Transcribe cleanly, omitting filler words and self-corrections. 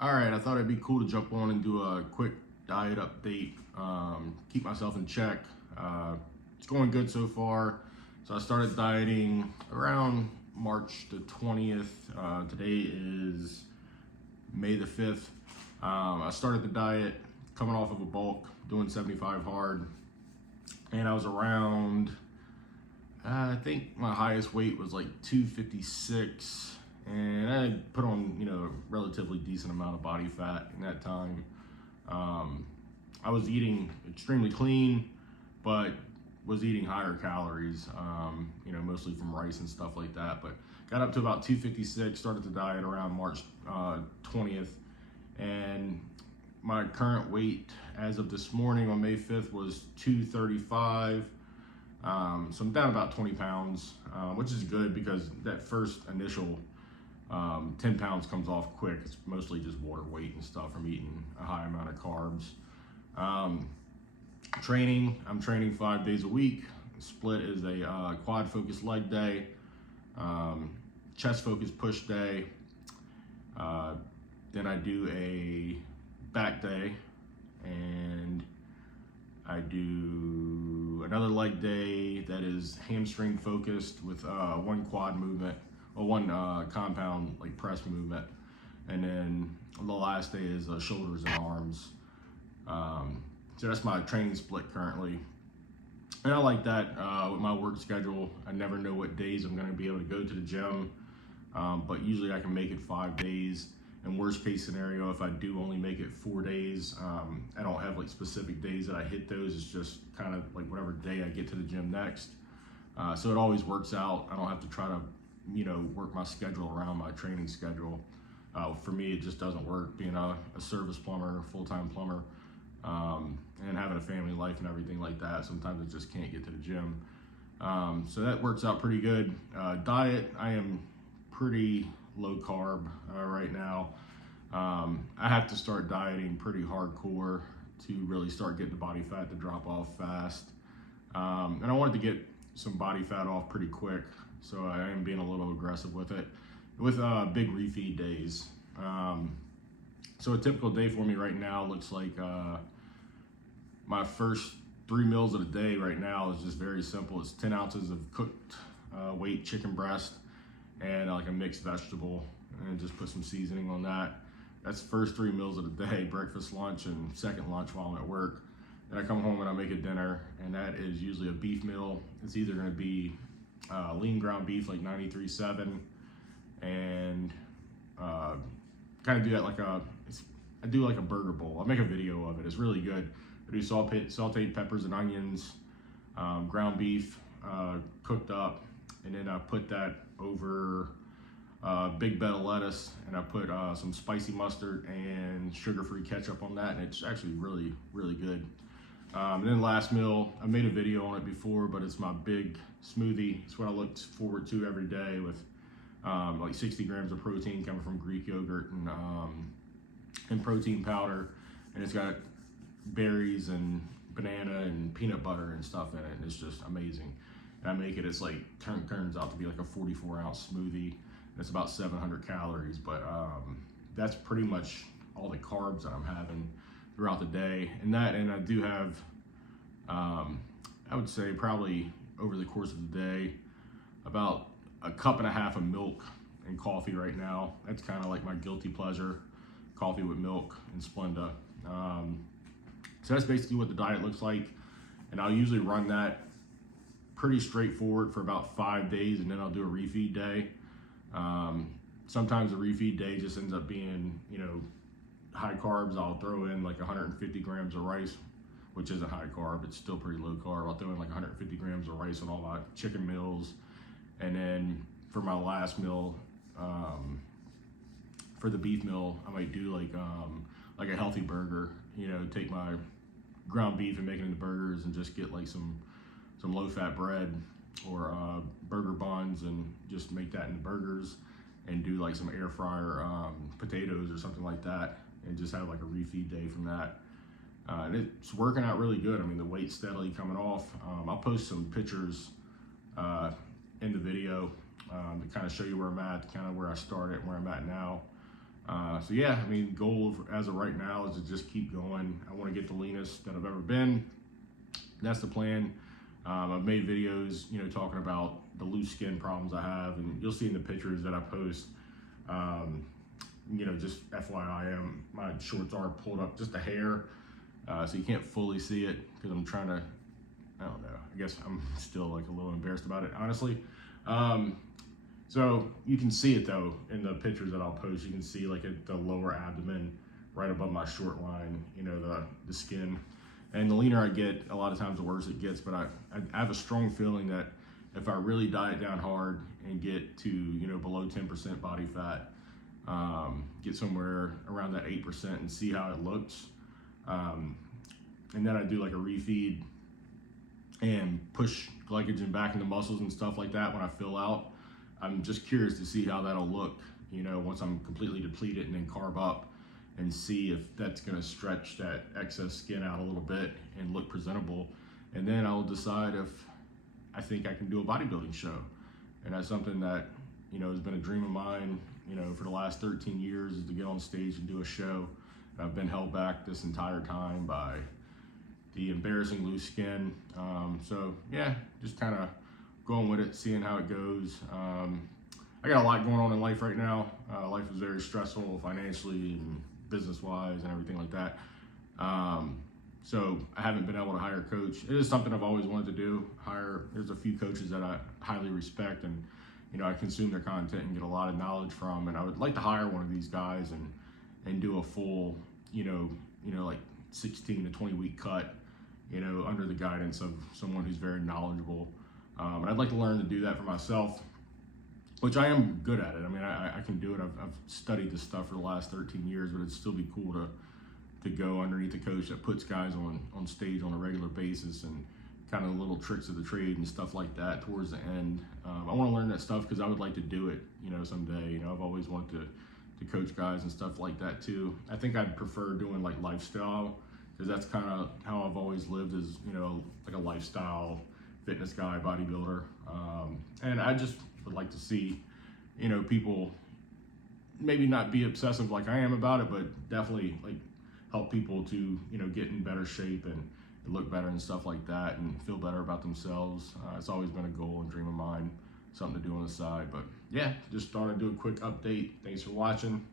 All right, I thought it'd be cool to jump on and do a quick diet update, keep myself in check. It's going good so far. So I started dieting around March the 20th. Today is May the 5th. I started the diet coming off of a bulk, doing 75 hard, and I was around, I think my highest weight was like 256. And I put on, a relatively decent amount of body fat in that time. I was eating extremely clean, but was eating higher calories, mostly from rice and stuff like that. But got up to about 256, started the diet around March 20th. And my current weight as of this morning on May 5th was 235. So I'm down about 20 pounds, which is good because that first initial 10 pounds comes off quick. It's mostly just water weight and stuff from eating a high amount of carbs. I'm training 5 days a week. Split is a quad focused leg day, chest focused push day. Then I do a back day, and I do another leg day that is hamstring focused with one quad movement, or one compound like press movement, and then the last day is shoulders and arms. So that's my training split currently, and I like that with my work schedule. I never know what days I'm going to be able to go to the gym, but usually I can make it 5 days. And worst case scenario, if I do only make it 4 days, I don't have like specific days that I hit those. It's just kind of like whatever day I get to the gym next. So it always works out. I don't have to try to work my schedule around my training schedule. For me, it just doesn't work being a service plumber, full-time plumber, and having a family life and everything like that. Sometimes I just can't get to the gym. So that works out pretty good. Diet, I am pretty low carb right now. I have to start dieting pretty hardcore to really start getting the body fat to drop off fast. And I wanted to get some body fat off pretty quick, so I am being a little aggressive with it, with big refeed days. So a typical day for me right now looks like my first 3 meals of the day right now is just very simple. It's 10 ounces of cooked weight chicken breast and like a mixed vegetable, and just put some seasoning on that. That's the first 3 meals of the day: breakfast, lunch, and second lunch while I'm at work. Then I come home and I make a dinner, and that is usually a beef meal. It's either going to be lean ground beef like 93.7, and kind of do that like I do like a burger bowl. I make a video of it. It's really good. I do sauteed peppers and onions, ground beef cooked up, and then I put that over a big bed of lettuce, and I put some spicy mustard and sugar-free ketchup on that, and it's actually really, really good. And then last meal, I made a video on it before, but it's my big smoothie. It's what I look forward to every day, with like 60 grams of protein coming from Greek yogurt and protein powder, and it's got berries and banana and peanut butter and stuff in it, and it's just amazing. And I make it, it's like turns out to be like a 44-ounce smoothie. It's about 700 calories, but that's pretty much all the carbs that I'm having throughout the day. And I do have, I would say probably over the course of the day, about a cup and a half of milk and coffee right now. That's kind of like my guilty pleasure, coffee with milk and Splenda. So that's basically what the diet looks like. And I'll usually run that pretty straightforward for about 5 days, and then I'll do a refeed day. Sometimes the refeed day just ends up being, high carbs. I'll throw in like 150 grams of rice, which isn't high carb, it's still pretty low carb. I'll throw in like 150 grams of rice on all my chicken meals. And then for my last meal, for the beef meal, I might do like a healthy burger, take my ground beef and make it into burgers, and just get like some low-fat bread or burger buns, and just make that into burgers, and do like some air fryer potatoes or something like that, and just have like a refeed day from that. And it's working out really good. I mean, the weight's steadily coming off. I'll post some pictures in the video to kind of show you where I'm at, kind of where I started and where I'm at now. So yeah, I mean, goal as of right now is to just keep going. I want to get the leanest that I've ever been. That's the plan. I've made videos, talking about the loose skin problems I have, and you'll see in the pictures that I post. Just FYI, my shorts are pulled up just a hair, so you can't fully see it because I'm trying to. I don't know. I guess I'm still like a little embarrassed about it, honestly. So you can see it though in the pictures that I'll post. You can see like at the lower abdomen, right above my short line, the skin. And the leaner I get, a lot of times the worse it gets. But I have a strong feeling that if I really diet down hard and get to below 10% body fat, get somewhere around that 8% and see how it looks, and then I do like a refeed and push glycogen back in the muscles and stuff like that when I fill out. I'm just curious to see how that'll look, once I'm completely depleted, and then carb up and see if that's gonna stretch that excess skin out a little bit and look presentable. And then I'll decide if I think I can do a bodybuilding show. And that's something that, has been a dream of mine, for the last 13 years, is to get on stage and do a show. And I've been held back this entire time by the embarrassing loose skin. So yeah, just kind of going with it, seeing how it goes. I got a lot going on in life right now. Life is very stressful financially and business-wise and everything like that. So I haven't been able to hire a coach. It is something I've always wanted to do. There's a few coaches that I highly respect, and I consume their content and get a lot of knowledge from. And I would like to hire one of these guys and do a full, like 16 to 20 week cut, under the guidance of someone who's very knowledgeable. And I'd like to learn to do that for myself, which I am good at it. I mean, I can do it. I've studied this stuff for the last 13 years, but it'd still be cool to go underneath a coach that puts guys on stage on a regular basis, and kind of little tricks of the trade and stuff like that towards the end. I want to learn that stuff because I would like to do it, someday. I've always wanted to coach guys and stuff like that too. I think I'd prefer doing like lifestyle, because that's kind of how I've always lived, as like a lifestyle fitness guy, bodybuilder. And I just would like to see, people maybe not be obsessive like I am about it, but definitely like help people to, get in better shape and look better and stuff like that, and feel better about themselves. It's always been a goal and dream of mine, something to do on the side. But yeah, just thought I'd do a quick update. Thanks for watching.